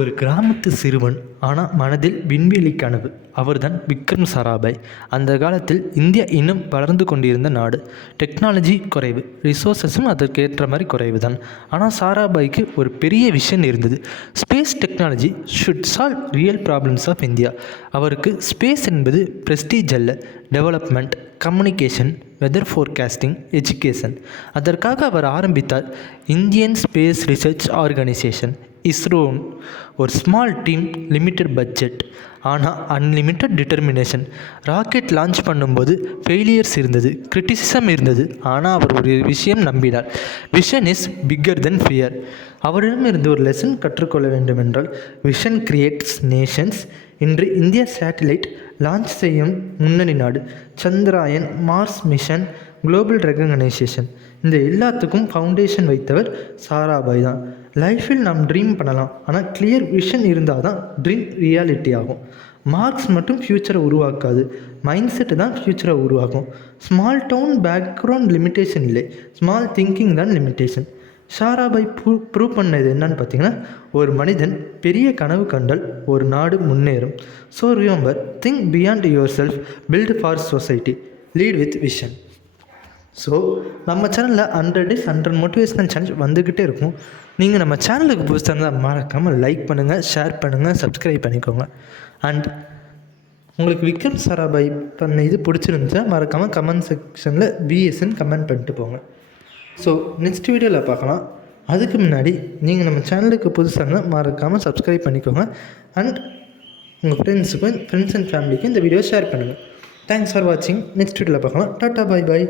ஒரு கிராமத்து சிறுவன், ஆனால் மனதில் விண்வெளி கனவு. அவர்தான் விக்ரம் சாராபாய். அந்த காலத்தில் இந்தியா இன்னும் வளர்ந்து கொண்டிருந்த நாடு. டெக்னாலஜி குறைவு, ரிசோர்ஸஸும் அதற்கு ஏற்ற மாதிரி குறைவு தான். ஆனால் சாராபாய்க்கு ஒரு பெரிய விஷன் இருந்தது. Space technology should solve real problems of India. அவருக்கு ஸ்பேஸ் என்பது ப்ரெஸ்டீஜ் அல்ல, development, communication, weather forecasting, education. அதற்காக அவர் ஆரம்பித்தார் Indian Space Research Organisation, ISRO. ஒரு ஸ்மால் டீம், லிமிட்டட் பட்ஜெட், ஆனால் அன்லிமிட்டட் டிட்டர்மினேஷன். ராக்கெட் லான்ச் பண்ணும்போது ஃபெயிலியர்ஸ் இருந்தது, கிரிட்டிசிசம் இருந்தது, ஆனால் அவர் ஒரு விஷயம் நம்பினார். Vision is bigger than fear. அவரிடமிருந்து ஒரு லெசன் கற்றுக்கொள்ள வேண்டுமென்றால், விஷன் கிரியேட்ஸ் நேஷன்ஸ். இன்று இந்தியா சேட்டிலைட் லான்ச் செய்யும் முன்னணி நாடு. Chandrayaan, Mars mission, global recognition, இந்த எல்லாத்துக்கும் ஃபவுண்டேஷன் வைத்தவர் சாராபாய் தான். லைஃப்பில் நாம் ட்ரீம் பண்ணலாம், ஆனால் கிளியர் விஷன் இருந்தால் தான் ட்ரீம் ரியாலிட்டி ஆகும். மார்க்ஸ் மட்டும் ஃப்யூச்சரை உருவாக்காது, மைண்ட் செட்டு தான் ஃப்யூச்சரை உருவாக்கும். ஸ்மால் டவுன் பேக்ரவுண்ட் லிமிட்டேஷன் இல்லை, ஸ்மால் திங்கிங் தான் லிமிட்டேஷன். சாராபாய் ப்ரூவ் பண்ணது என்னன்னு பார்த்தீங்கன்னா, ஒரு மனிதன் பெரிய கனவு கண்டால் ஒரு நாடு முன்னேறும். So remember, think beyond yourself, build for society, lead with vision. So நம்ம சேனலில் 100 days 100 மோட்டிவேஷனல் சேனல் வந்துக்கிட்டே இருக்கும். நீங்கள் நம்ம சேனலுக்கு புதுசாக இருந்தால் மறக்காமல் லைக் பண்ணுங்கள், ஷேர் பண்ணுங்கள், சப்ஸ்கிரைப் பண்ணிக்கோங்க. அண்ட் உங்களுக்கு விக்ரம் சாராபாய் பண்ண இது பிடிச்சிருந்துச்சா மறக்காமல் கமெண்ட் செக்ஷனில் பிஎஸ்ன்னு கமெண்ட் பண்ணிட்டு போங்க. ஸோ நெக்ஸ்ட் வீடியோவில் பார்க்கலாம். அதுக்கு முன்னாடி நீங்கள் நம்ம சேனலுக்கு புதுசாக இருந்தால் மறக்காமல் சப்ஸ்கிரைப் பண்ணிக்கோங்க. அண்ட் உங்கள் ஃப்ரெண்ட்ஸ் அண்ட் ஃபேமிலிக்கும் இந்த வீடியோ ஷேர் பண்ணுங்கள். தேங்க்ஸ் ஃபார் வாட்சிங். நெக்ஸ்ட் வீடியோவில் பார்க்கலாம். Tata, bye bye.